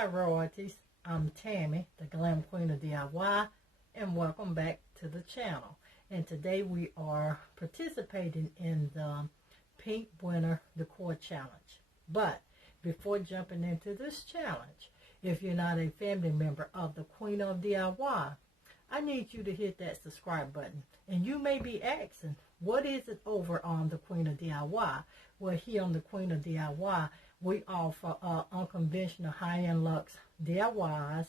Hi royalties, I'm Tammy, the Glam Queen of DIY, and welcome back to the channel. And today we are participating in the Pink Winter Decor Challenge. But before jumping into this challenge, if you're not a family member of the Queen of DIY, I need you to hit that subscribe button. And you may be asking, what is it over on the Queen of DIY? Well, here on the Queen of DIY, we offer unconventional high-end luxe DIYs.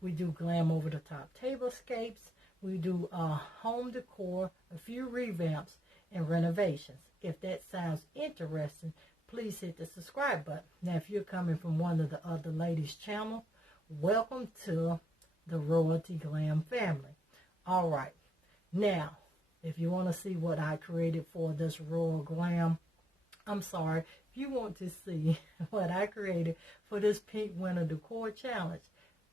We do glam over-the-top tablescapes. We do home decor, a few revamps, and renovations. If that sounds interesting, please hit the subscribe button. Now, if you're coming from one of the other ladies' channel, welcome to the Royalty Glam family. All right. Now, if you want to see what I created for this Royal Glam, if you want to see what I created for this Pink Winter Decor Challenge,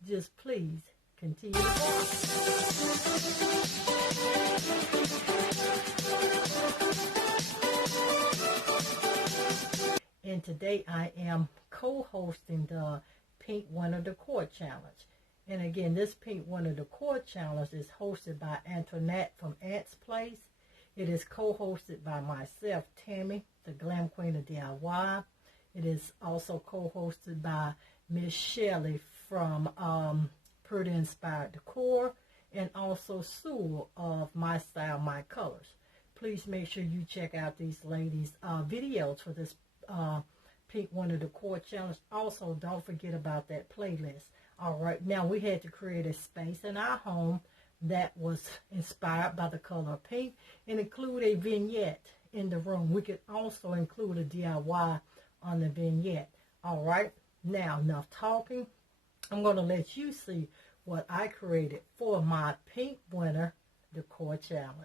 just please continue to watch. And today I am co-hosting the Pink Winter Decor Challenge. And again, this Pink Winter Decor Challenge is hosted by Antonette from Ant's Place. It is co-hosted by myself, Tammy, the Glam Queen of DIY. It is also co-hosted by Miss Shelly from Pretty Inspired Decor, and also Sule of MystyleMycolours. Please make sure you check out these ladies' videos for this Pink Winter Decor Challenge. Also, don't forget about that playlist. All right, now we had to create a space in our home that was inspired by the color pink and include a vignette in the room. We could also include a DIY on the vignette. All right, now enough talking. I'm going to let you see what I created for my Pink Winter Decor Challenge.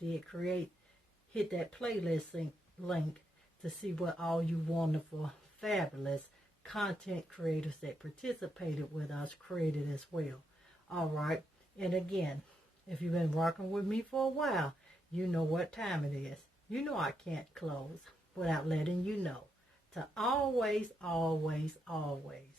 Did create, hit that playlist link to see what all you wonderful, fabulous content creators that participated with us created as well. All right. And again, if you've been working with me for a while, you know what time it is. You know I can't close without letting you know to always, always, always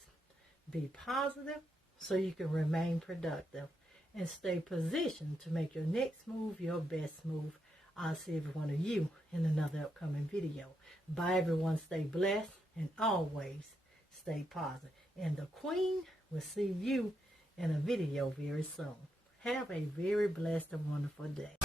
be positive so you can remain productive and stay positioned to make your next move your best move. I'll see every one of you in another upcoming video. Bye, everyone. Stay blessed and always stay positive. And the Queen will see you in a video very soon. Have a very blessed and wonderful day.